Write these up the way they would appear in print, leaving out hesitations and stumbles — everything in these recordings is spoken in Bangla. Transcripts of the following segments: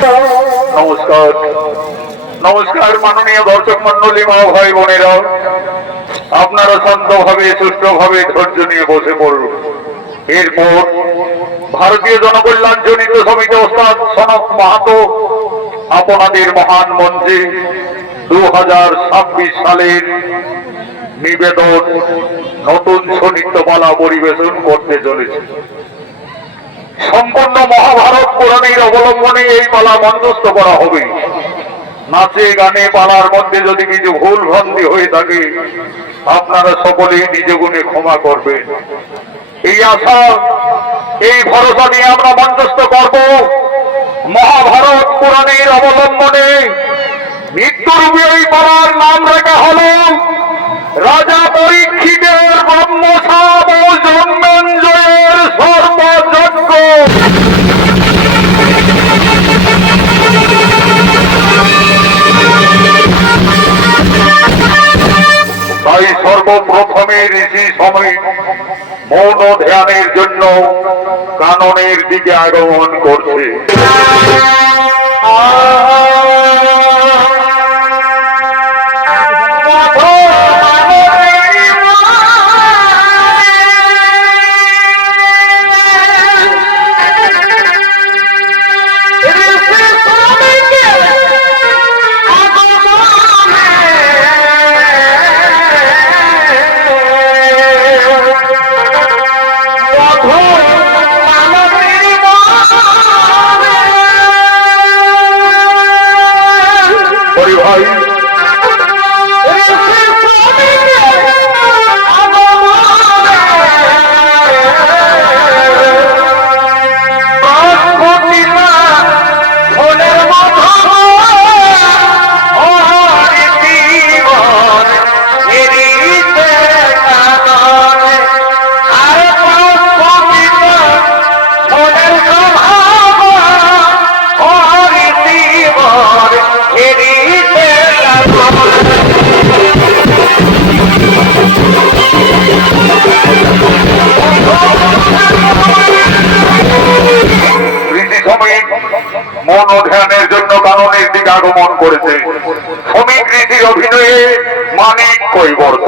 নমস্কার নমস্কার মাননীয় দর্শক মন্ডলী, মা ভাই বোনেরা, আপনারা শান্তভাবে সুষ্ঠুভাবে ধৈর্য নিয়ে বসে পড়ুন। এরপর ভারতীয় জনকল্যাণ জনিত সমিতি ওস্তাদ সনৎ মাহাতো আপনাদের মহান মঞ্চে 2026 সালের নিবেদন নতুন সঙ্গীতমালা পরিবেশন করতে চলেছে। সম্পূর্ণ মহাভারত পুরাণের অবলম্বনে এই পালা মঞ্চস্থ করা হবে। নাচে গানে পালার মধ্যে যদি কিছু ভুল ভ্রান্তি হয়ে থাকে আপনারা সকলেই নিজ গুণে ক্ষমা করবেন। এই আশা এই ভরসা নিয়ে আমরা মঞ্চস্থ করব। মহাভারত পুরাণের অবলম্বনে মৃত্যুরূপী এই পালার নাম রাখা হল রাজা পরীক্ষিতের ব্রহ্মশাপ ও জন্মেঞ্জয়ের সর্বযজ্ঞ। তাই সর্বপ্রথমে ঋষি সময় মৌন ধ্যানের জন্য কাননের দিকে আগমন করছে। মন ধ্যানের জন্য কাননের দিকে আগমন করেছে। শ্রমিক ঋষির অভিনয়ে মানিক কৈবর্ত।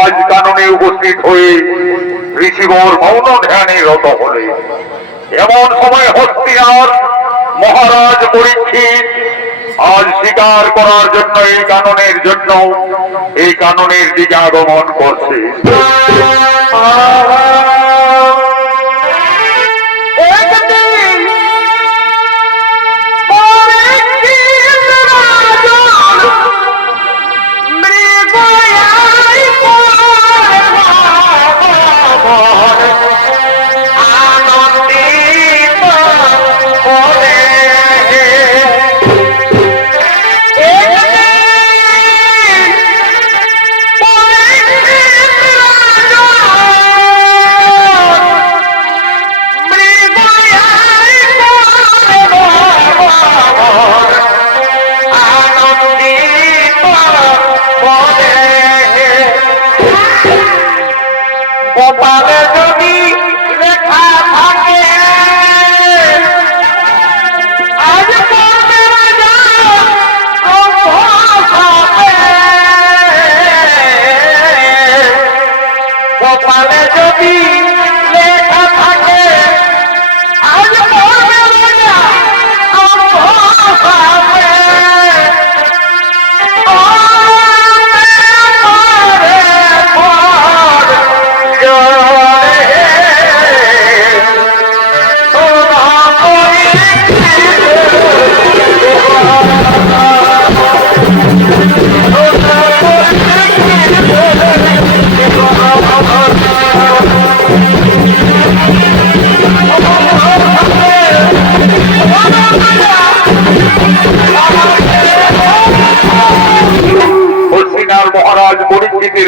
আজ কাননে উপস্থিত হয়ে ঋষিবর মৌন ধ্যানে রত হলে এমন সময় হস্তিনার মহারাজ পরীক্ষিত আজ স্বীকার করার জন্য এই কাননের দিকে আগমন করছে। Oh,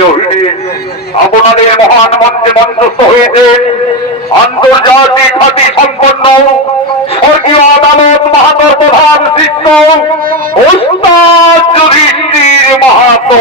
রহিলে আপনাদের মহান মঞ্চে মঞ্চস্থ হয়েছেন আন্তর্জাতিক খ্যাতি সম্পন্ন স্বর্গীয় আদালত মাহাতোর প্রধান শিষ্য ওস্তাদ যুধিষ্ঠির মাহাতো।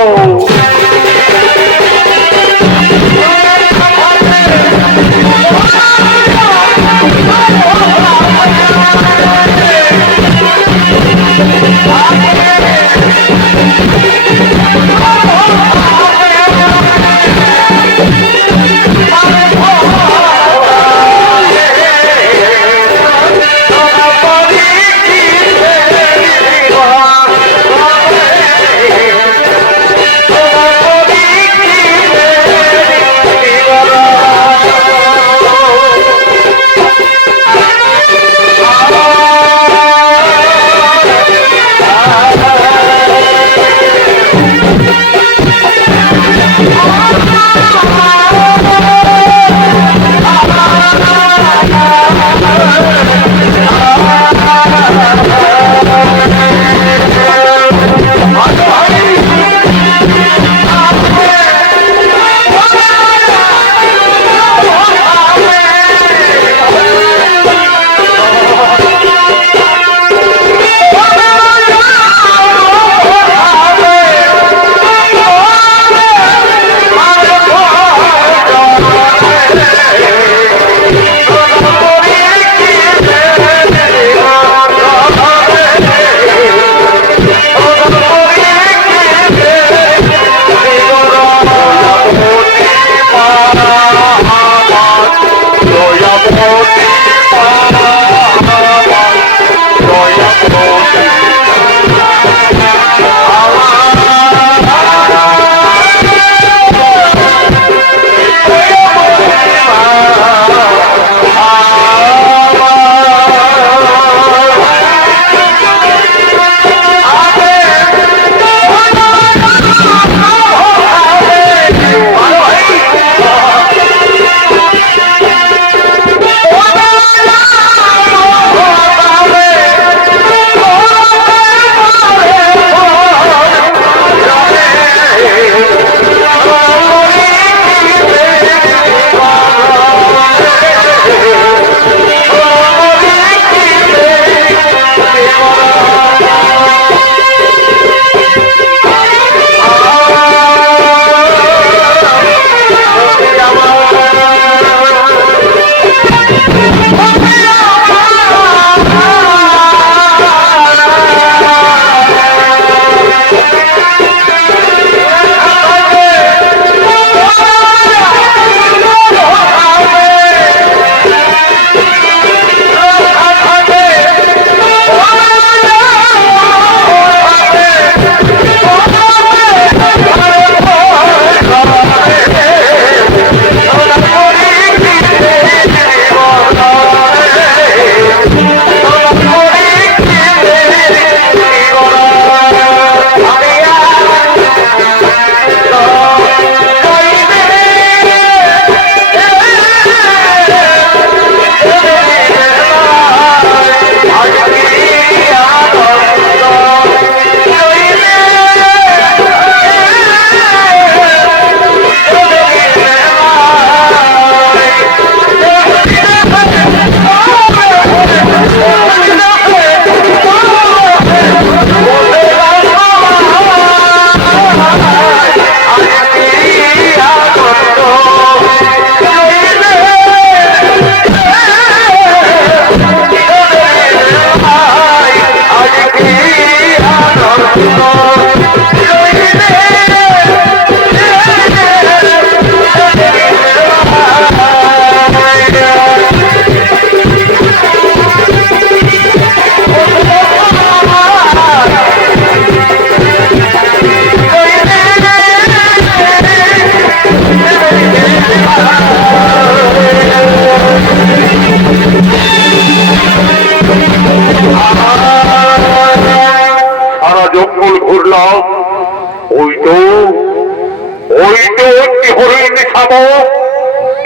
একটি হরিণ শাবক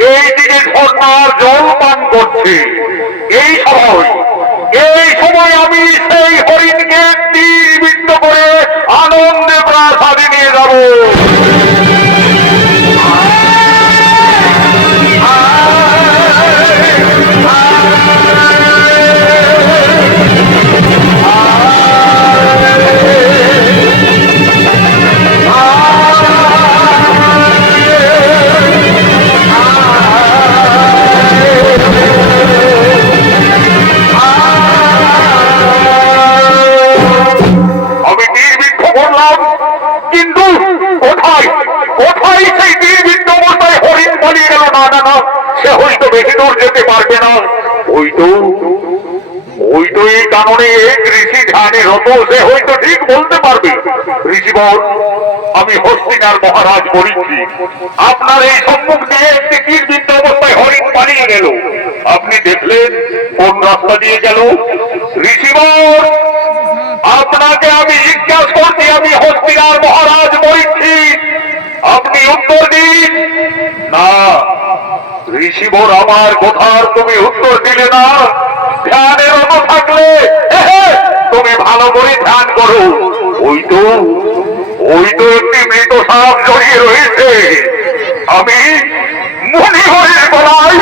এইদিকে ঝর্ণার জল পান করছে। এই সময় আমি সেই হরিণকে তীর বিদ্ধ করে আনন্দে প্রাসাদে নিয়ে যাব। হয়তো এই কারণে এক ঋষি ধ্যানে রত, সে হয়তো ঠিক বলতে পারবে। ঋষিবর, আমি হস্তিনার মহারাজ বলিছি, আপনার এই সম্মুখ দিয়ে একটি কীর্তিত অবস্থায় হরিণ পালিয়ে গেল। আপনি দেখলেন কোন রাস্তা দিয়ে গেল? ঋষিবর, আপনাকে আমি জিজ্ঞাসা করছি, আমি হস্তিনার মহারাজ বলিছি, আপনি উত্তর দিন। না ঋষিবর, আমার কথার তুমি উত্তর দিলে না। ধ্যানের রত থাকলে তুমি ভালো করে ধ্যান করো। ওই তো একটি মৃত সাপ জড়িয়ে রয়েছে। আমি মনে হয়ে গলায়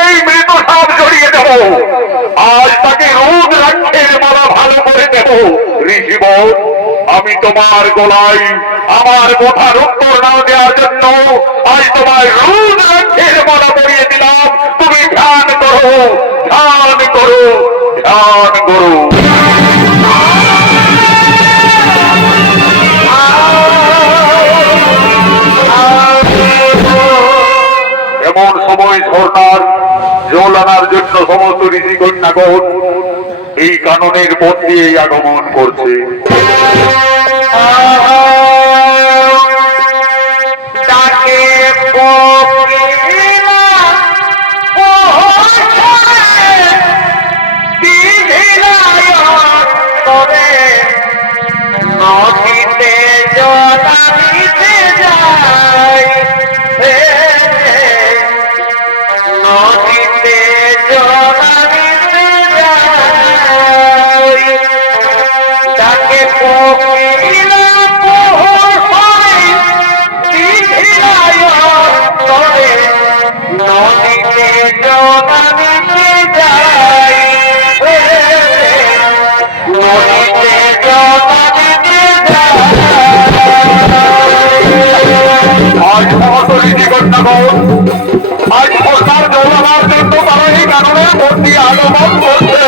এই মৃত সাপ জড়িয়ে দেব। আজ তাকে রোদ রাখের মালা ভালো করে দেব। ঋষিবর, আমি তোমার গলায় আমার কথার উত্তর না দেওয়ার জন্য আজ তোমার রোদ রাখের মালা পরিয়ে দিলাম। তুমি ধ্যান করো, ধ্যান করো, ধ্যান করো। এমন সময় ঝর্ণার জল আনার জন্য সমস্ত ঋষি কন্যাগণ এই কাননের পথ দিয়ে আগমন করছে। নদীতে জলানিতে যায়, নদীতে জলানিতে যায়, তাকে পকিলা পোহরে দিঘিলায় তরে, নদীতে জলানিতে যায়, নদীতে জলানিতে আজ সমস্ত ঋষি কন্যাগণ আজ সরকার জল আনার জন্য তারা এই কাননের পথ দিয়ে আগমন করছে।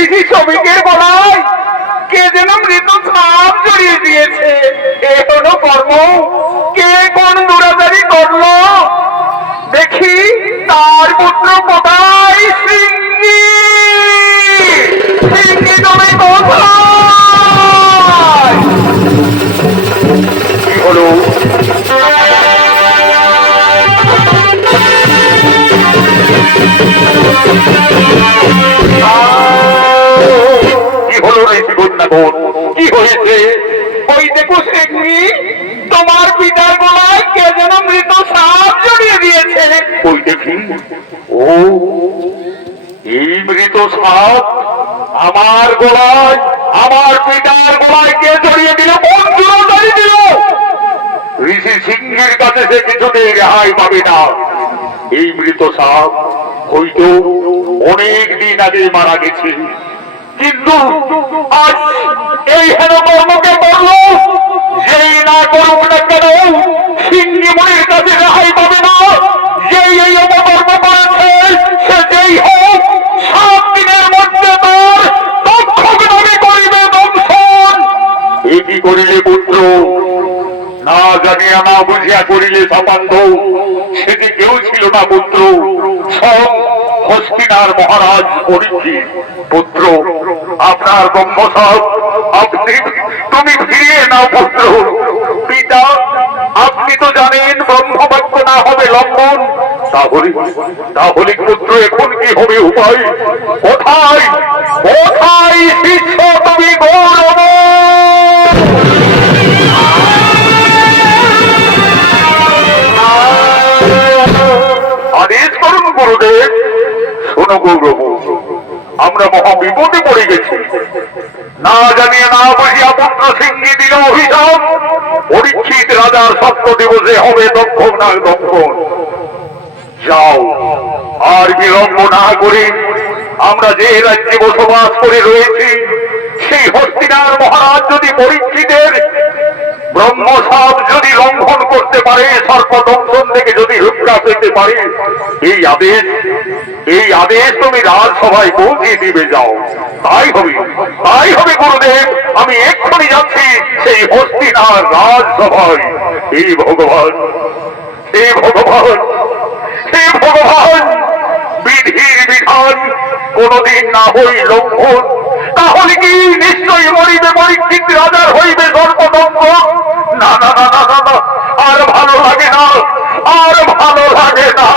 ঋষি শ্রমিকের গলায় কে যেন মৃত সাপ জড়িয়ে দিয়েছে। এ হলো কর্ম, কে কোন দুরাচারী করলো? দেখি তার পুত্র কোথায়? সিংহী, সিংহী তুমি কোথায়? কি হলো? কি হলো ঋষি কন্যাগণ, কি হয়েছে? ওই দেখো সিংহী, তোমার পিতার গলায় কে যেন মৃত সাপ জড়িয়ে দিয়েছে। ওই দেখি। ও, এই মৃত সাপ আমার গলায়, আমার পিতার গলায় কে জড়িয়ে দিল? কোন জড়িয়ে দিল? ঋষি সিংহের কাছে সে কিছুতেই রেহাই পাবে না। এই মৃত সাপ হয়তো অনেক দিন আগে মারা গেছে, কিন্তু আজ এই হেন কর্মকে করল, যেই না করুক না কেন সিংহী মনির কাছে রেহাই পাবে না। যেই এই অপকর্ম করেছে সে যেই হোক 7 দিনের মধ্যে তার দক্ষকে দাবি করিবে দংশন। এ কি করিলে পুত্র? না জানিয়া না বুঝিয়া করিলে সাপান্ধ। সে যে কেউ ছিল না পুত্র, সব হস্তিনার মহারাজ পরীক্ষিত। পুত্র, আপনার ব্রহ্মসাপ আপনি, তুমি ফিরিয়ে নাও পুত্র। পিতা, আপনি তো জানেন ব্রহ্মবাক্য না হবে লঙ্ঘন। তাহলে তাহলে পুত্র এখন কি হবে উপায়? কোথায় কোথায় শিষ্য তুমি গৌরব? আদেশ করুন গুরুদেব। শোনো গৌরব, আমরা মহা বিপদে পড়ে গেছি। না জানিয়ে না বুঝিয়া পুত্র সিংহী দিল অভিযান। পরীক্ষিত রাজার সপ্ত দিবসে হবে দক্ষণ না দক্ষণ। যাও, আর বিলম্ব না করে আমরা যে রাজ্যে বসবাস করে রয়েছি, সেই হস্তিনার মহারাজ যদি পরীক্ষিতের ব্রহ্মসাপ যদি লঙ্ঘন করতে পারে, সর্পদংশন থেকে যদি রক্ষা পেতে পারে, এই আদেশ তুমি রাজসভায় পৌঁছে দিবে। যাও, তাই হবে গুরুদেব। আমি এক্ষুনি যাচ্ছি সেই হস্তিনার রাজসভায়। হে ভগবান, হে ভগবান, হে ভগবান, বিধির বিধান কোনদিন না হই লঙ্ঘন, তাহলে কি নিশ্চয়ই মরিবে পরীক্ষিত রাজার হইবে সর্পদংশন। না না না না না, আর ভালো লাগে না, আর ভালো লাগে না।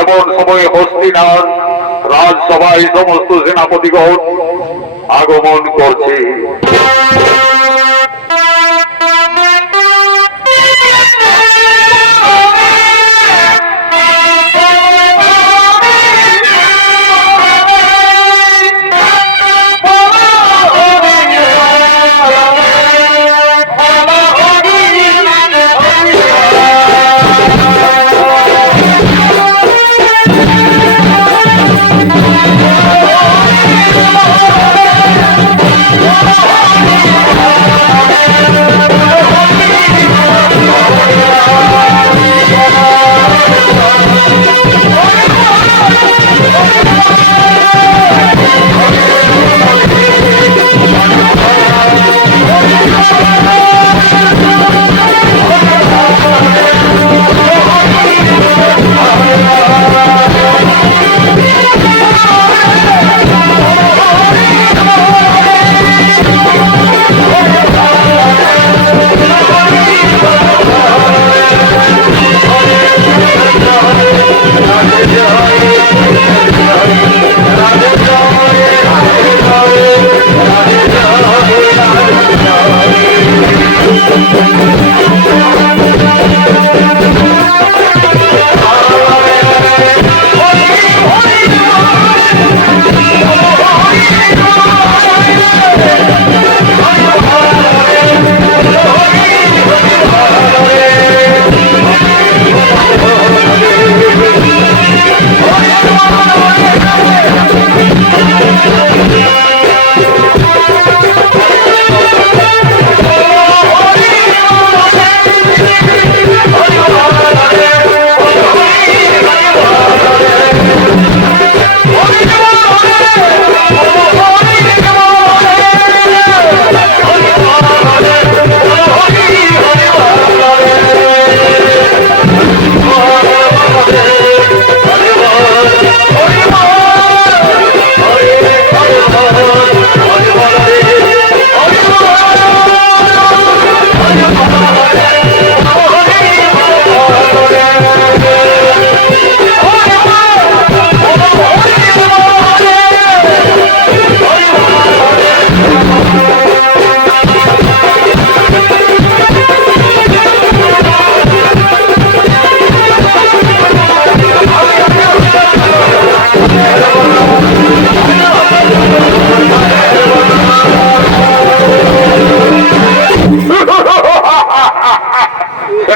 এমন সময় হস্তিনার রাজসভায় সমস্ত সেনাপতিগণ আগমন করছে। Oh,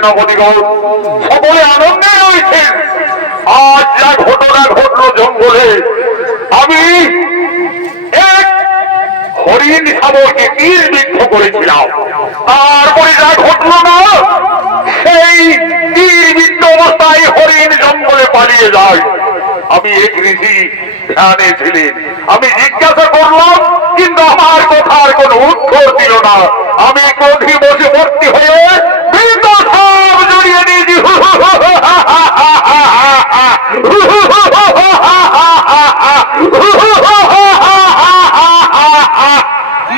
সেনাপতিগণ সকলে আনন্দে রয়েছেন। আজ যা ঘটনা ঘটলো জঙ্গলে, আমি এক হরিণ শাবককে তীর বিদ্ধ করেছিলাম, তারপরে যা ঘটলো না, সেই তীর বিদ্ধ অবস্থায় হরিণ জঙ্গলে পালিয়ে যায়। আমি এক ঋষি ধ্যানে ছিলেন, আমি জিজ্ঞাসা করলাম কিন্তু আমার কথার কোন উত্তর দিল না। আমি ক্রোধী বসে ভর্তি হয়ে বৃদ্ধ সব জড়িয়ে দিয়েছি।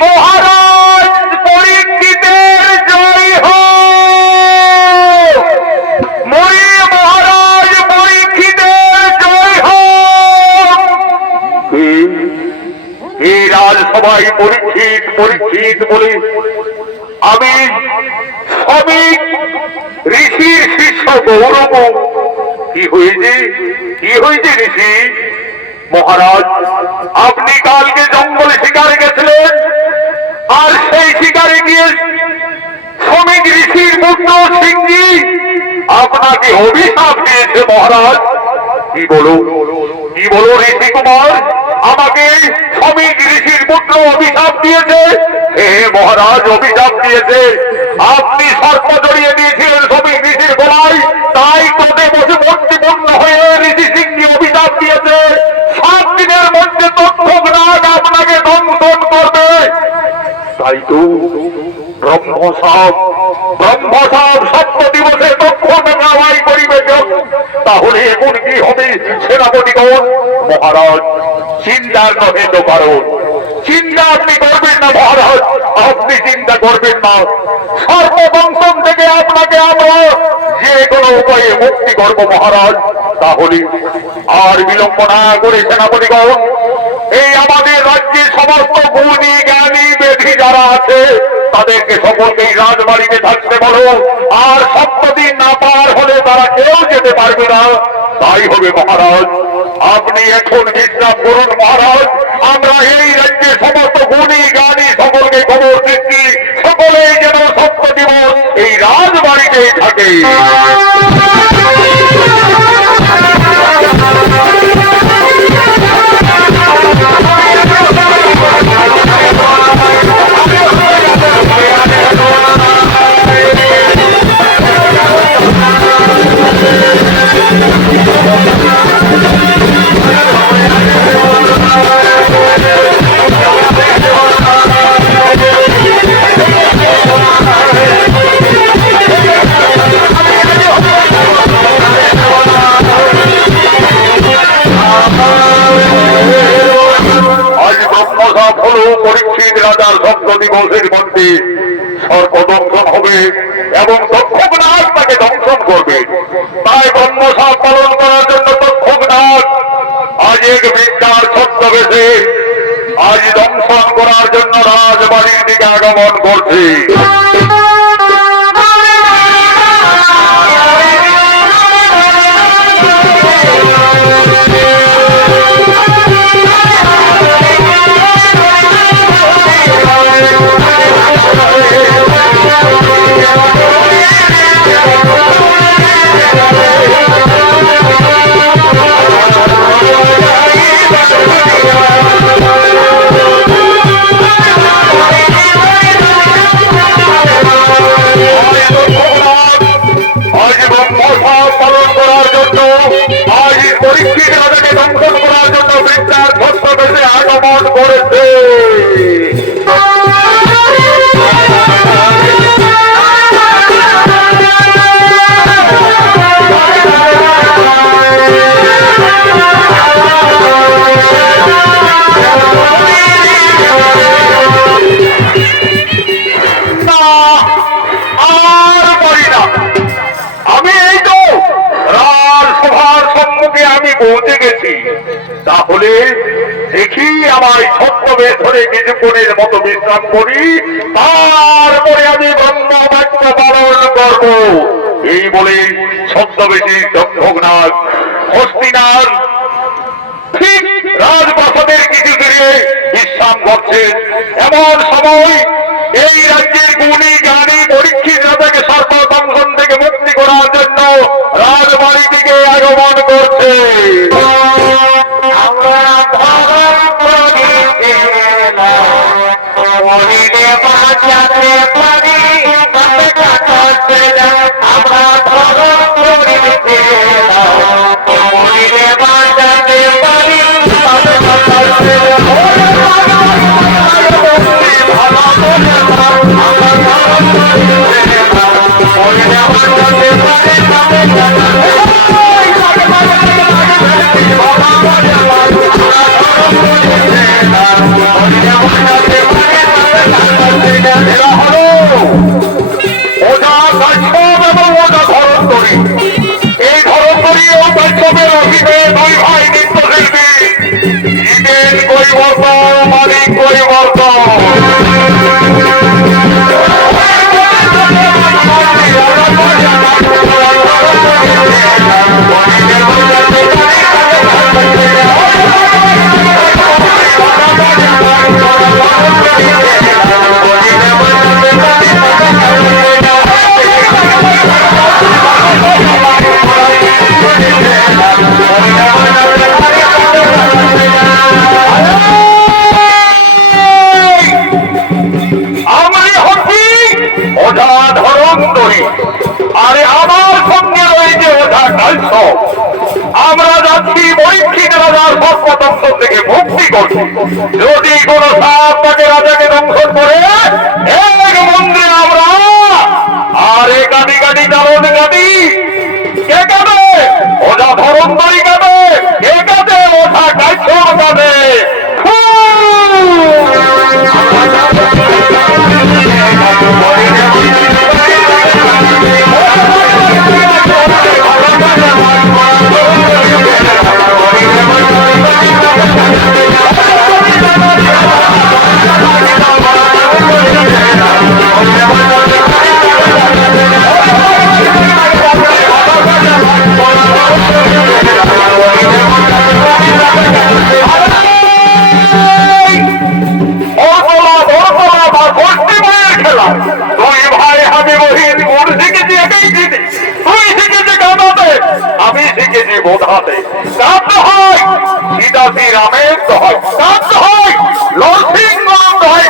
মহারাজ পরীক্ষিতের জয় হোক, মহারাজ পরীক্ষিতের জয় হোক। এই রাজসভায় পরীক্ষিত পরীক্ষিত বলে আমি শ্রমিক ঋষির শিষ্য গৌরব। কি হয়েছে, কি হয়েছে ঋষি? মহারাজ, আপনি কালকে জঙ্গলে শিকারে গেছিলেন, আর সেই শিকারে গিয়ে শ্রমিক ঋষির পুত্র সিংজি আপনাকে অভিশাপ দিয়েছে মহারাজ। কি বলো, কি বলো ঋষি কুমার, আমাকে শ্রমিক ঋষির পুত্র অভিশাপ দিয়েছে? হে মহারাজ, অভিশাপ দিয়েছে। আপনি সর্প জড়িয়ে দিয়েছিলেন শ্রমিক ঋষির গলায়, তাই তোতে বসে ভক্তিপূর্ণ হয়ে ঋষি সিংজি অভিশাপ দিয়েছে 7 দিনের মধ্যে তক্ষকনাগ আপনাকে দংশন করবে। তাই তো ব্রহ্মসাপ, ব্রহ্মসাপ 7 দিবসে তক্ষক নামাই করিবে। তাহলে এখন কি হবে সেনাপতিগণ? মহারাজ, চিন্তার নহে তো কারণ, চিন্তা আপনি করবেন না মহারাজ, আপনি চিন্তা করবেন না। সর্ববংশন থেকে আপনাকে আমরা যে কোনো উপায়ে মুক্তি করবো মহারাজ। তাহলে আর বিলম্ব না করে সেনাপতিগণ, এই আমাদের রাজ্যের সমস্ত গুণী জ্ঞানী বেধি যারা আছে তাদেরকে সকলকেই রাজবাড়িতে থাকতে বলো, আর 7 দিন না পার হলে তারা কেউ যেতে পারবে না। তাই হবে মহারাজ, আপনি এখন বিশ্রাম করুন মহারাজ। আমরা এই রাজ্যের সমস্ত গুণী জ্ঞানী সকলকে খবর দিচ্ছি, সকলেই যেন 7 দিবস এই রাজবাড়িতেই থাকে। পরীক্ষিত রাজার 7 দিবসের মধ্যে সর্বদংশন হবে এবং তক্ষকনাগ তাকে দংশন করবে। তাই ব্রহ্মসাপ পালন করার জন্য তক্ষকনাগ আজ এক বিদ্যার ছদ্মবেশে আজ দংশন করার জন্য রাজবাড়ির দিকে আগমন করছে। আগমন করেছে। আমি পৌঁছে গেছি, তাহলে দেখি আমার ছদ্মবেশ ধরে কিছুক্ষণের মতো বিশ্রাম করি, তারপরে আমি ব্রহ্মবাক্য পালন করব। এই বলে ছদ্মবেশী তক্ষকনাগ হস্তিনার ঠিক রাজপ্রাসাদের কিছু দূরে বিশ্রাম করছেন। এমন সময় এই রাজ্যের গুণী জ্ঞানী পরীক্ষিত রাজাকে সর্বদংশন থেকে মুক্তি এরা হলো ওঝা কাশ্যপ এবং ওঝা ধরন্তরী। এই ধরন্তরী ও কাশ্যপের অধীনে দুই ভাই নৃত্যশিল্পী, জিতেন কৈবর্ত, মালিক কৈবর্ত। আমি হচ্ছি ওঝা ধরন্তরী, আরে আমার সঙ্গে রয়েছে ওঝা কাশ্যপ। আমরা যাচ্ছি পরীক্ষিত রাজার সর্বদংশন থেকে মুক্তি করছি। যদি কোন সাপ তাকে রাজাকে দংশন করে এক মন্দিরে আমরা আরে গাড়ি গাড়ি চালন গাড়ি কে কাঁদে? ওঝা ধরন্তরী কাঁদে। কে কাঁদে? ওঝা কাশ্যপ কাঁদে। আমি শিখেছি বোঝাতে। কাঁদতে হয় সীতাজি রামেন্দ্র হয়, কাঁদতে হয় নরসিংহ হয়।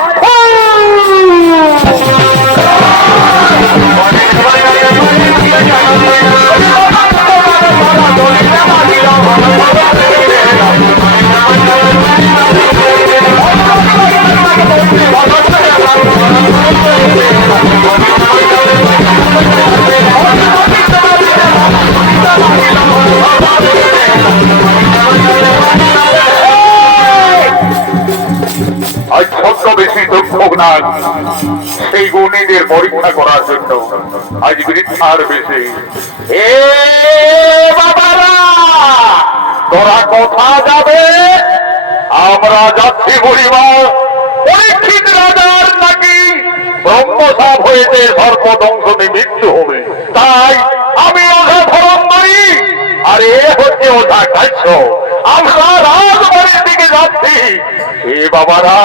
আজ ছদ্মবেশী দক্ষক নাগ সেই গুণীদের পরীক্ষা করার জন্য আজ বৃদ্ধার বেশি। এ বাবারা, তোরা কোথা যাবে? আমরা যাচ্ছি পরিবার। পরীক্ষিত রাজার নাকি ব্রহ্মসাপ হয়েছে, সর্বদংশনে মৃত্যু হবে। তাই আমি ওঝা ধরন্তরী আর এ হচ্ছে ওঝা কাশ্যপ। আমরা রাজবাড়ির দিকে যাচ্ছি। এ বাবারা,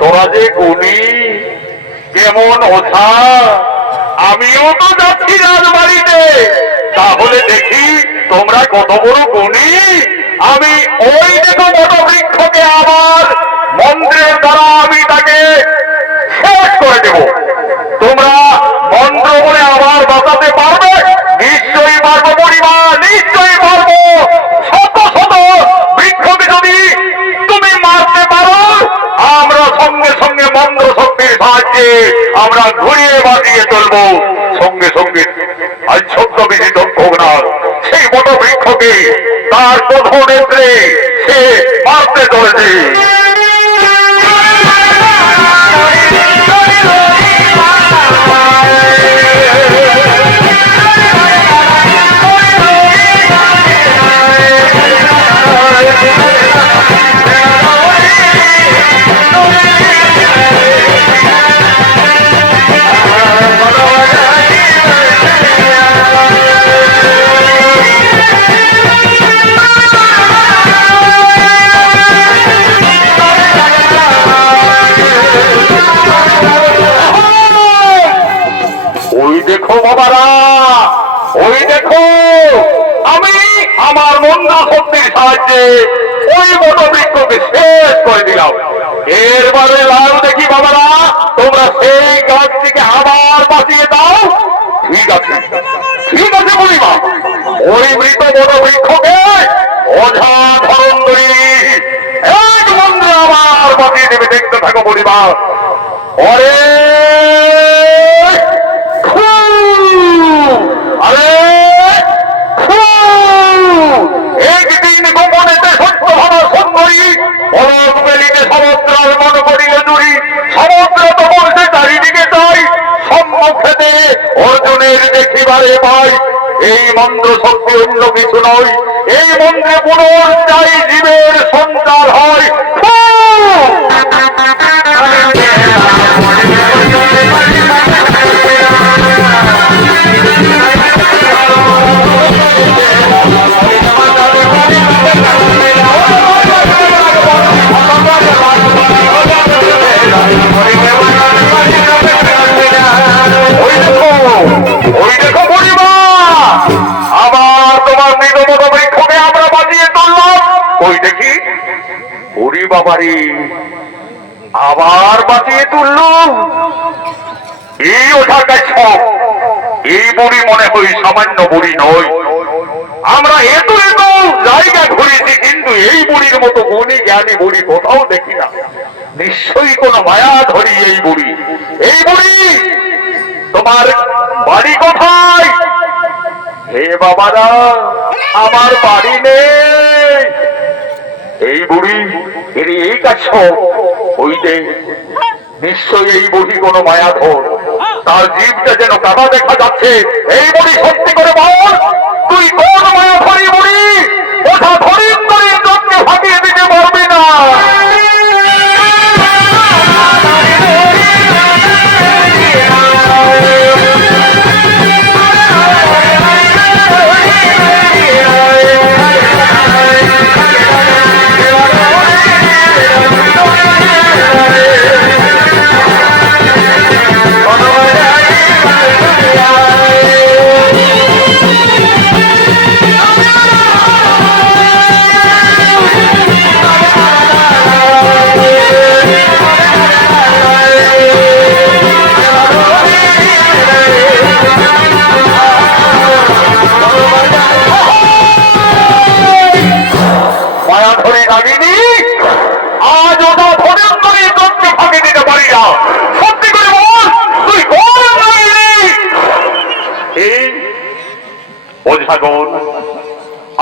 তোরা যে গুণী, কেমন ওঝা, আমিও তো যাচ্ছি রাজবাড়িতে। তাহলে দেখি তোমরা কত বড় গুণী। আমি ওই দেখো বট বৃক্ষকে আমার মন্ত্রের দ্বারা আমি তাকে শেষ করে দেব। তোমরা মন্ত্র বলে আবার বাঁচাতে পারবে? নিশ্চয়ই পারবো পরিবার, নিশ্চয়ই পারবো। শত শত বৃক্ষকে যদি তুমি মারতে পারো, আমরা সঙ্গে সঙ্গে মন্ত্র শক্তির সাহায্যে আমরা ঘুরিয়ে বাঁধিয়ে চলবো। সঙ্গে সঙ্গে আজ ছদ্মবেশী দক্ষক নাগ সেই বট বৃক্ষকে তার প্রথম নেত্রে সে মারতে চলেছে। দেখো বাবারা, ওই দেখো, আমি আমার মন্ত্র শক্তির সাহায্যে ওই বট বৃক্ষকে শেষ করে দিলাম। এরবারে লাল দেখি বাবারা, তোমরা সেই গাছটিকে আবার বাঁচিয়ে দাও। ঠিক আছে, ঠিক আছে বলিবা। ওই মৃত বট বৃক্ষকে ওঝা ধরন্তরী এক দেখতে থাকো পরিবার। অরে আরে একদিন গোপনেতে সত্য ভাবা সুন্দরী পলক মেলিতে সমুদ্র মন করিলে জুড়ি সমুদ্র তো বলছে চারিদিকে চাই সম্মুখেতে অর্জুনের দেখিবারে পাই এই মন্ত্র শক্তি অন্য কিছু নয় এই মন্ত্রে পুনর্যায়ী জীবের সঞ্চার হয়। ওই দেখো পরিবার আবার তোমার নিগমত বৃক্ষকে আমরা বাজিয়ে তুললাম। ওই দেখি ওরে বাবারি আবার বাজিয়ে তুলল। এই ওঠা কাছ এই বুড়ি মনে হয় সামান্য বুড়ি নয়। আমরা এত এত জায়গা ঘুরেছি কিন্তু এই বুড়ির মতো গুণী জ্ঞানী বুড়ি কোথাও দেখি না। নিশ্চয়ই কোন মায়া ধরি এই বুড়ি। এই বুড়ি তোমার বাড়ি কোথায়? হে বাবারা আমার বাড়ি নেই। এই বুড়ি এর এই কাছ ওই যে নিশ্চয়ই এই বুড়ি কোন মায়াধর। তার জীবটা যেন কাদা দেখা যাচ্ছে। এই বুড়ি সত্যি করে বল তুই কোন মায়াধরি বুড়ি? ওঠা ধরি করে চোখকে ফাটিয়ে দিতে পারবি না।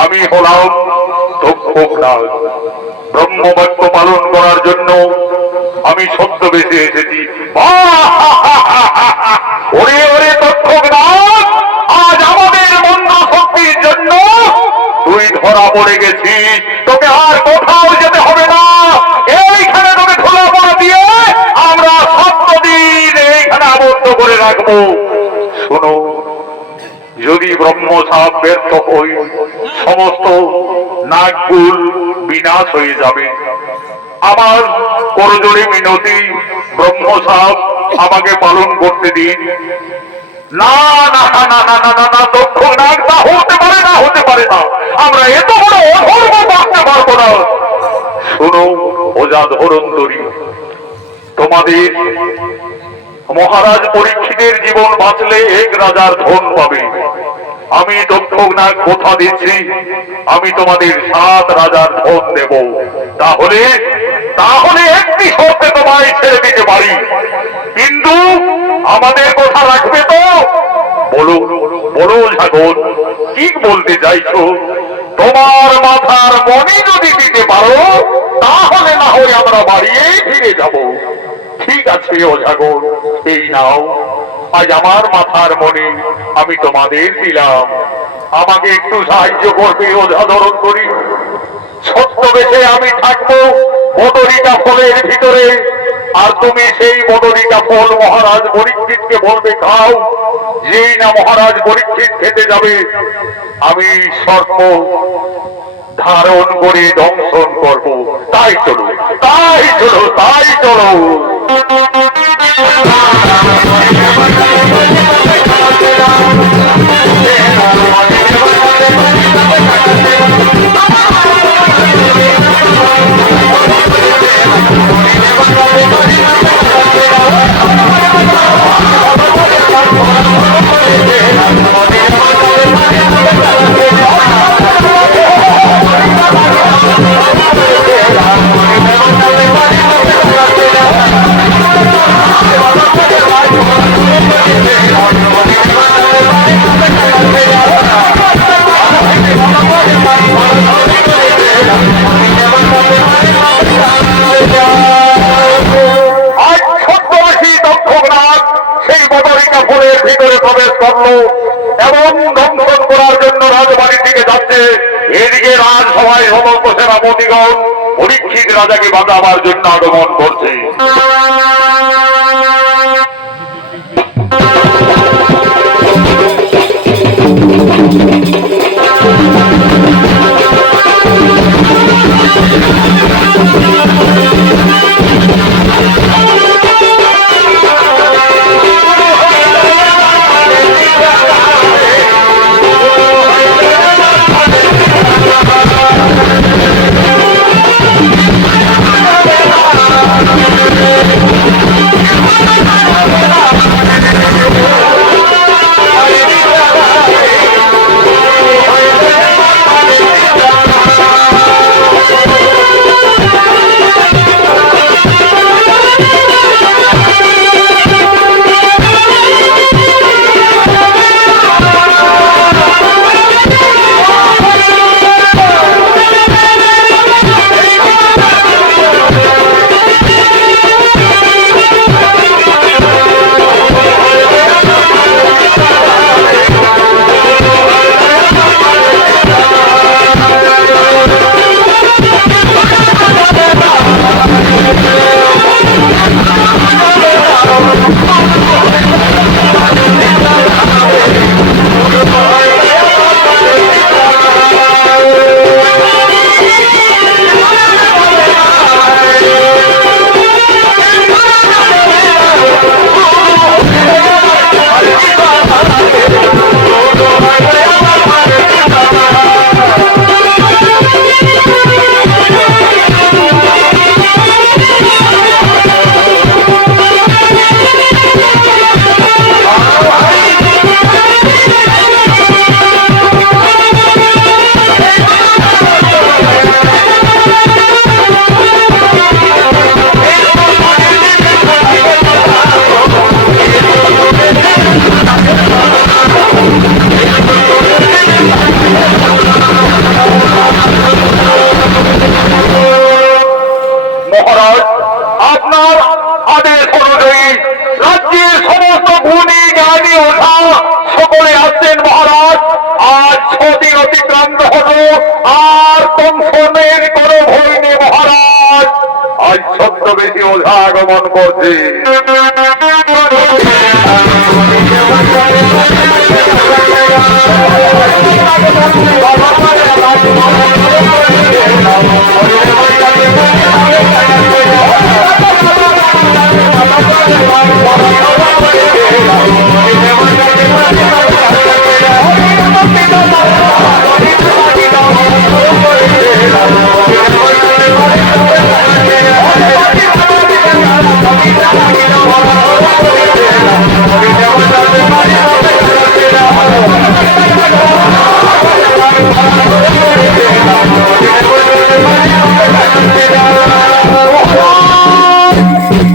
আমি হলাম তক্ষকনাগ। ব্রহ্মবাক্য পালন করার জন্য আমি সত্য বেঁচে এসেছি। ওরে ওরে তক্ষকনাগ আজ আমাদের মন্দ শক্তির জন্য তুই ধরা পড়ে গেছিস। তোকে আর কোথাও যেতে হবে না। এইখানে তোকে ধরা পড়া দিয়ে আমরা 7 দিন এইখানে আবদ্ধ করে রাখবো। শোনো যদি ব্রহ্ম সাপ ব্যর্থ হই সমস্ত নাগগুল বিনাশ হয়ে যাবে। আমার করজোড়ে মিনতি ব্রহ্ম সাপ আমাকে পালন করতে দিন। না না না না না না না না দক্ষ নাগ তা হতে পারে না হতে পারে না। আমরা এত বড় অধর্ম বাঁচতে পারবো না। শোনো ওজা ধরন্তরী তোমাদের মহারাজ পরীক্ষিতের জীবন বাঁচলে 1 রাজার ধন পাবে। আমি তক্ষকনাগ কথা দিচ্ছি আমি তোমাদের 7 রাজার ধন দেব। তাহলে তাহলে একটি শর্তে তোমায় ছেড়ে দিতে পারি কিন্তু আমাদের কথা রাখবে তো? বলো বলো ঝাগর কি বলতে চাইছো? তোমার মাথার মনি যদি দিতে পারো তাহলে না হয় আমরা বাড়িয়েই ফিরে যাব। ঠিক আছে ওঝাগর এই নাও আজ আমার মাথার মনে আমি তোমাদের দিলাম। আমাকে একটু সাহায্য করবে ওঝা ধরন করি। সত্য বেশে আমি থাকবো বদরিকা ফলের ভিতরে আর তুমি সেই বদরিকা ফল মহারাজ পরীক্ষিতকে বলবে খাও। যেই না মহারাজ পরীক্ষিত খেতে যাবে আমি সর্প ধারণ করে দংশন করবো। তাই চলো তাই চলো তাই চলো। এদিকে রাজসভায় সমস্ত সেনাপতিগণ পরীক্ষিত রাজাকে বাঁচাবার জন্য আগমন করছে। মহারাজ, আপনার আদেশ অনুযায়ী রাজ্যের সমস্ত গুণী জ্ঞানী ওঝা সকলে আসছেন মহারাজ। আজ 6 দিন অতিক্রান্ত হলো, আর কংসনের কোনো ভয় নেই মহারাজ। আজ ছদ্মবেশী ওঝা আগমন করছে।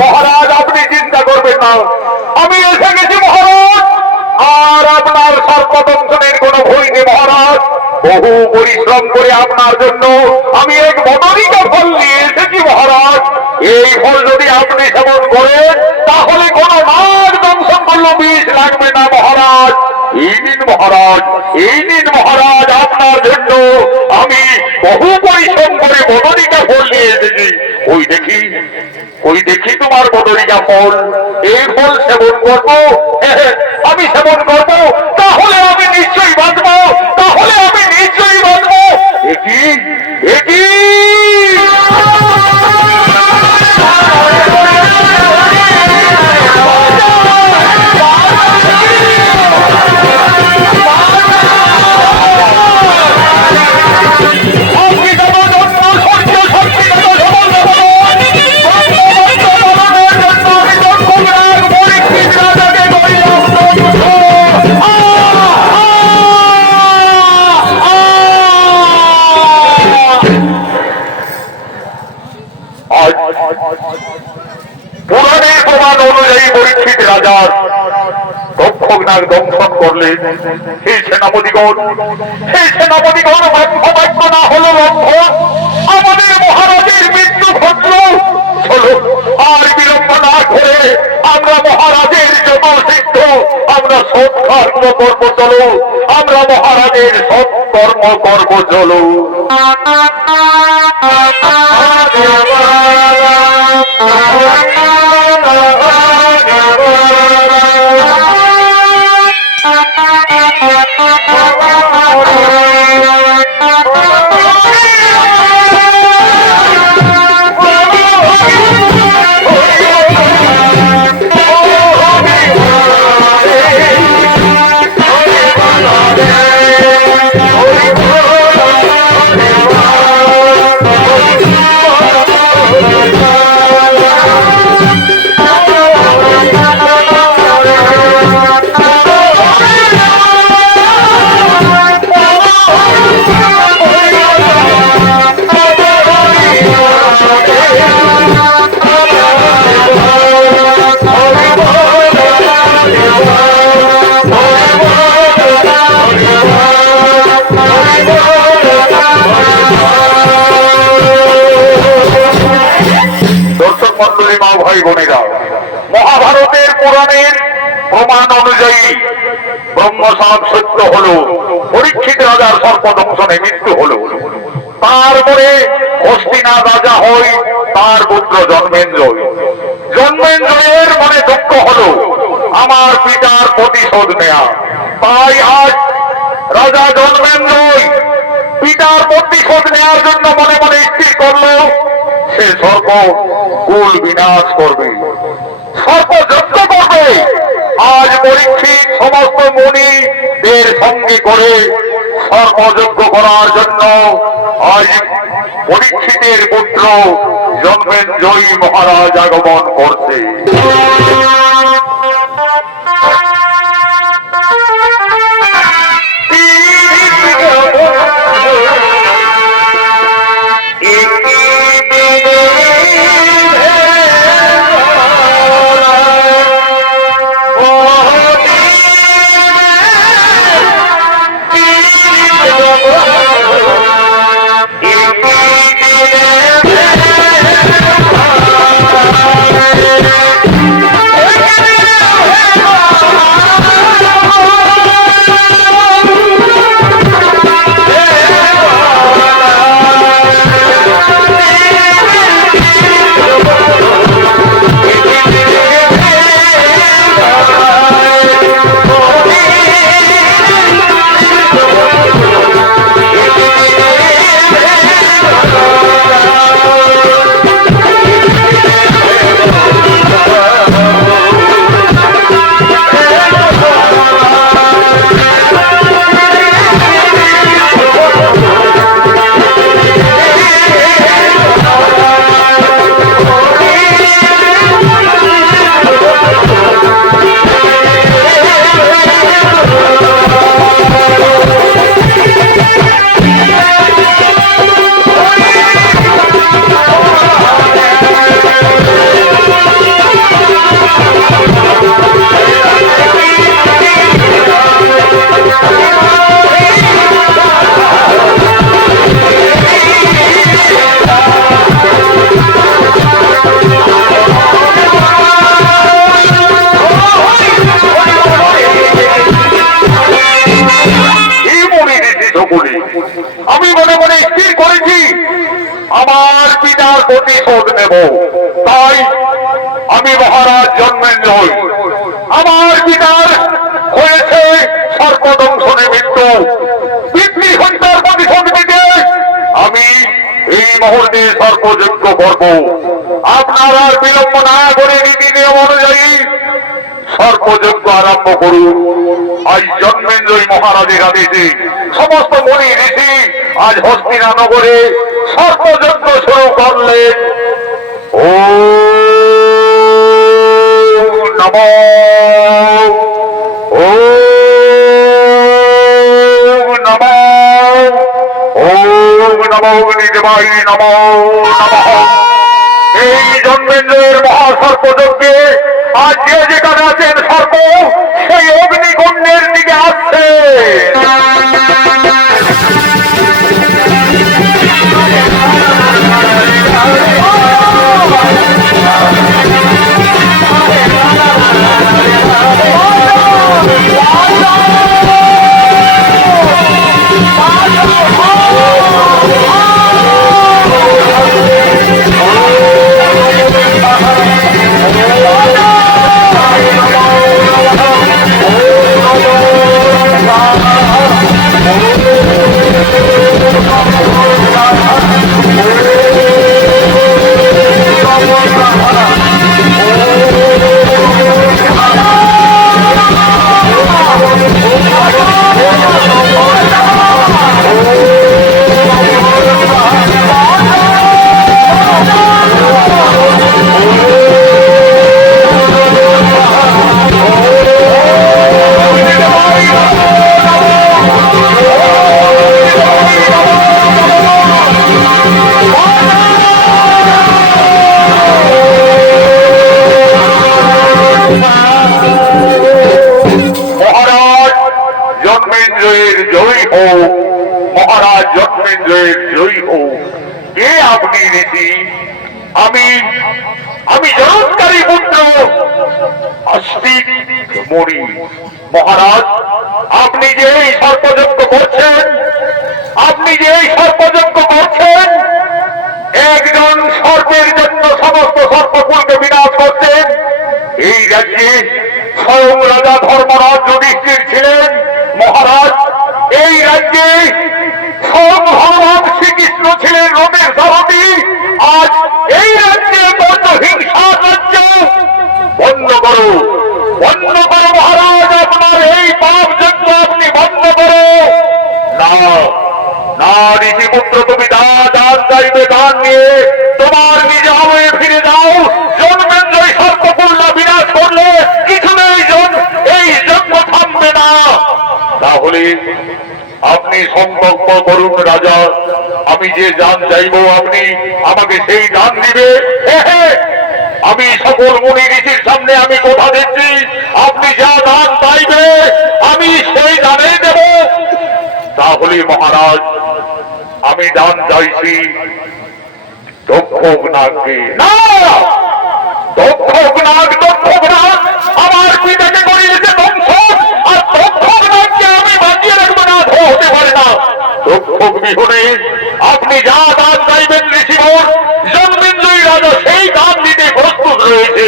মহারাজ, আপনি চিন্তা করবেন না, আমি এসে গেছি মহারাজ। আর আপনার সর্বদংশনের কোনো ভয় নেই মহারাজ। বহু পরিশ্রম করে আপনার জন্য আমি এক বদরিকা ফল নিয়ে এসেছি মহারাজ। এই ফল যদি আপনি সেবন করেন তাহলে কোনো নাগ দংশন করলেও বিষ লাগবে না মহারাজ। এই দিন মহারাজ, এই দিন মহারাজ, আপনার জন্য আমি বহু পরিশ্রম করে বদরিকা ফল নিয়ে এসেছি। ওই দেখি তোমার বদরিকা ফল। এই ফল সেবন করবো, আমি সেবন করবো, তাহলে আমি নিশ্চয়ই বাঁচবো, তাহলে আমি নিশ্চয়ই বাঁচবো। একই পুরাণের প্রমাণ অনুযায়ী পরীক্ষিত রাজার রক্ষক নাগ দংশন করলেন। সেই সেনাপতিগণ বাক্য না হলো লঙ্ঘন, আমাদের মহারাজের মৃত্যু ঘটল। চলো আর বিলম্ব না করে আমরা মহারাজের যত সিদ্ধ আমরা সৎকার করবো। চলো আমরা মহারাজের সৎ কর্ম করব চলো। দর্শক মন্ডলী, মা ভাই বোনেরা, মহাভারতের পুরাণের প্রমাণ অনুযায়ী ব্রহ্মসাপ সত্য হলো, পরীক্ষিত রাজার সর্পদংশনে মৃত্যু হলো। তারপরে হস্তিনাথ রাজা হয়, তার পুত্র জন্মেন্দ্র। জন্মেন্দ্রের মনে দুঃখ হলো আমার পিতার প্রতিশোধ নেয়া। তাই আজ রাজা জন্মেন্দ্র পিতার প্রতিশোধ নেওয়ার জন্য মনে মনে স্থির করলো সে সর্প কুল বিনাশ করবে, সর্প যজ্ঞ করবে। আজ পরীক্ষিত সমস্ত মুনিদের সঙ্গে করে সর্পযজ্ঞ করার জন্য আজ পরীক্ষিতের পুত্র জন্মেঞ্জয়ী মহারাজ আগমন করছে। আমি মনে মনে স্থির করেছি আমার পিতার প্রতিশোধ নেব। তাই আমি মহারাজ জন্মেন্দ্র, আমার পিতার হয়েছে সর্পদংশনে মৃত্যু, পিতৃ হত্যার প্রতিশোধ নিতে আমি এই মুহূর্তে সর্পযজ্ঞ করব। আপনারা আর বিলম্ব না করে নীতি নিয়ম অনুযায়ী সর্পযজ্ঞ আরম্ভ করুন। আজ জন্মেন্দ্রই মহারাজের আদেশে সমস্ত মুনি ঋষি আজ হস্তিনানগরে সর্পযজ্ঞ শুরু করলেন। ও নমো ও নমো ও নমো অগ্নিদেবায় নমো নমঃ। এই জন্মেন্দ্রের মহাসর্পযজ্ঞে আজ যে যেখানে আছেন সর্প সেই অগ্নিকুণ্ডের দিকে আসছে। আপনি ঋষি, আমি আমি জনৎকারী পুত্র আস্তিক মণি। মহারাজ, আপনি যে এই সর্পযজ্ঞ করছেন, আপনি যে এই সর্পযজ্ঞ করছেন, একজন সর্পের জন্য সমস্ত সর্পকুলকে বিনাশ করছেন। এই রাজ্যে স্বয়ং রাজা ধর্মরাজ যুধিষ্ঠির ছিলেন। মহারাজ, এই রাজ্যে স্বয়ং ভগবান শ্রীকৃষ্ণ ছিলেন রথের সারথি। আজ এই রাজ্যে বন্য হিংসার রাজ্য। বন্ধ করো, বন্ধ করো মহারাজ, আপনার এই পাপ যজ্ঞ আপনি বন্ধ করো। না না ঋষিপুত্র, তুমি দান চাইবে, দান নিয়ে তোমার নিজ হয়ে ফিরে যাও। জন্মেন্দ্রই সর্পকুল্লা বিনাশ করলে কিছুতেই এই যজ্ঞ থামবে না। তাহলে আপনি সংকল্প করুন রাজা, আমি যে দান চাইব আপনি আমাকে সেই দান দিবে। আমি সকল মুনি ঋষির সামনে আমি কথা দিচ্ছি, আপনি যা দান চাইবে আমি সেই দানে দেব। তাহলে মহারাজ, আমি দান চাইছি দক্ষক নাগকে। না, দক্ষক নাগ, দক্ষক নাগ আমার পিতাকে করিয়েছে ধ্বংস, আর দক্ষক নাগকে আমি বাঁচিয়ে রাখবো না, হতে পারে না। দক্ষক বিহনে আপনি যা দান চাইবেন ঋষিবর, জন্মেন্দ্রই রাজা সেই দান দিতে প্রস্তুত রয়েছে।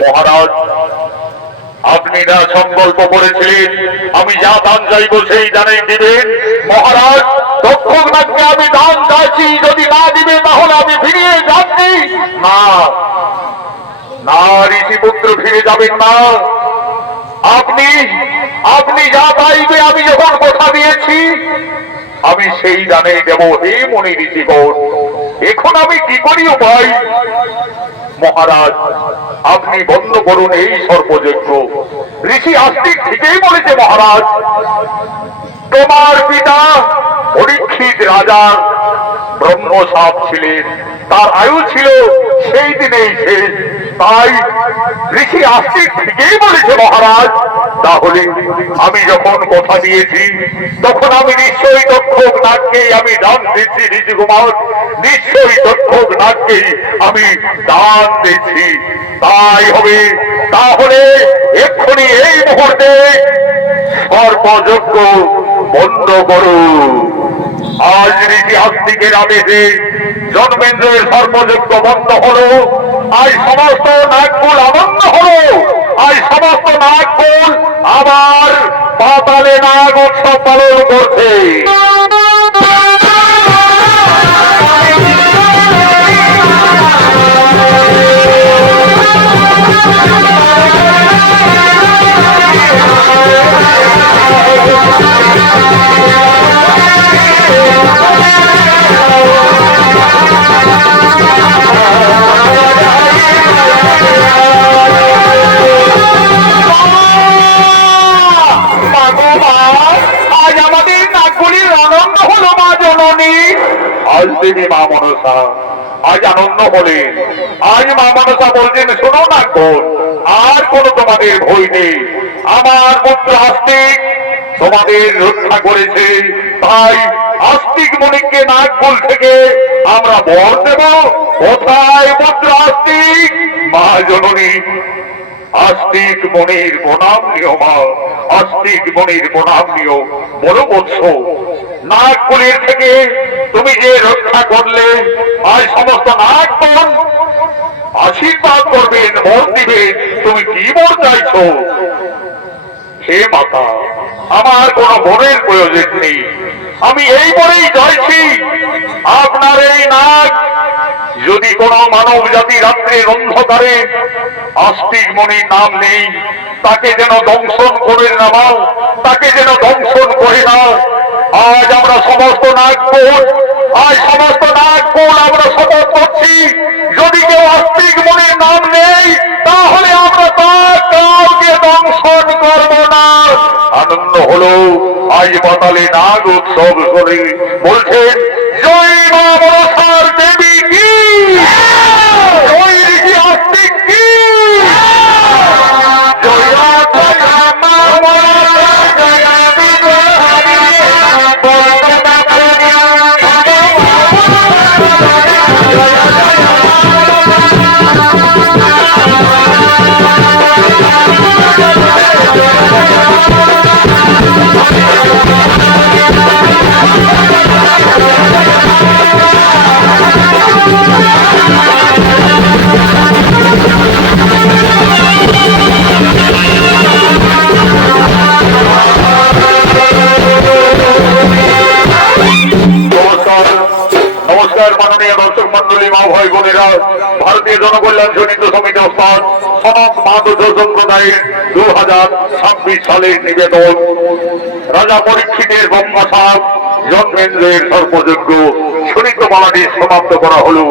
মহারাজ, আপনি না সংকল্প করেছিলেন আমি যা দান চাইব সেই দানেই দিবেন। মহারাজ, দক্ষক নাগকে আমি দান চাইছি, যদি না দিবে তাহলে আমি ফিরিয়ে যাচ্ছি। না না ঋষিপুত্র, ফিরে যাবেন না। আপনি আপনি যা চাইবে আমি যখন কথা দিয়েছি আমি সেই দানেই দেব। হে মনি ঋষিগণ, এখন আমি কি করি উপায়? মহারাজ, আপনি বন্ধ করুন এই সর্পযজ্ঞ। ঋষি আস্তিক ঠিকই বলেছে মহারাজ, তোমার পিতা পরীক্ষিত রাজার ব্রহ্মসাপ ছিলেন, তার আয়ু ছিল সেই দিনেই শেষ। তাই ঋষি আস্তিক ঠিকই বলেছে মহারাজ। তাহলে আমি যখন কথা দিয়েছি তখন আমি নিশ্চয়ই দক্ষক নাগকেই আমি দান দিচ্ছি। ঋষি কুমার, নিশ্চয়ই দক্ষক নাগকেই আমি দান দিচ্ছি। তাই হবে। তাহলে এক্ষুনি এই মুহূর্তে সর্পযজ্ঞ বন্ধ করো। আজ ঋষি আস্তিকের আদেশে জন্মেন্দ্রের সর্পযজ্ঞ বন্ধ হলো। আজ সমস্ত নাগকুল আনন্দ হলো। আজ সমস্ত নাগকুল আবার পাতালে নাগ উৎসব পালন করছে। আজ আমাদের নাগগুলির আনন্দ হলো মা জননী। আজ দেবী মা মনসা আজ আনন্দ হলেন। আজ মা মনসা বলছেন, শোনো নাগগণ, আর কোনো তোমাদের ভয় নেই। আমার পুত্র আস্তিক তোমাদের রক্ষা করেছে। তাই আস্তিক মণিকে নাগকুল থেকে আমরা বর দেব। কোথায় পুত্র আস্তিক? মা জননী, আস্তিক মনির প্রণাম নিও মা, আস্তিক মনির প্রণাম নিও। বড় বৎস, নাগকুলের থেকে তুমি যে রক্ষা করলে, আজ সমস্ত নাগগণ আশীর্বাদ করবেন, বর দিবেন। তুমি কি বর চাইছো? হে মাতা, আমার কোন বরের প্রয়োজন নেই, আমি এই বরেই চাইছি। আপনার এই নাগ যদি কোন মানব জাতি রাত্রের অন্ধকারে আস্তিক মনির নাম নেই, তাকে যেন দংশন করে নামাও, তাকে যেন দংশন করে নাও। আজ আমরা সমস্ত নাগকুল, আজ সমস্ত নাগকুল আমরা শপথ করছি, যদি কেউ আস্তিক মনির নাম নেই তাহলে আমরা তার কাউকে দংশন করব না। আনন্দ হলো। আজ পাতালে নাগ উৎসব করে বলছেন, জয় মা মনসার দেবী কি, জয় ঋষি আস্তিক কি, জয় মা মনসা, জয় বিগ্রহারি, কল্যাণ জনিত সমিতি স্থান সনাত মাধব সম্প্রদায়ের 2026 সালের নিবেদন রাজা পরীক্ষিতের বঙ্গসাপ জন্মেন্দ্রের সর্বযোগ্য শরিক পালাটি সমাপ্ত করা হলো।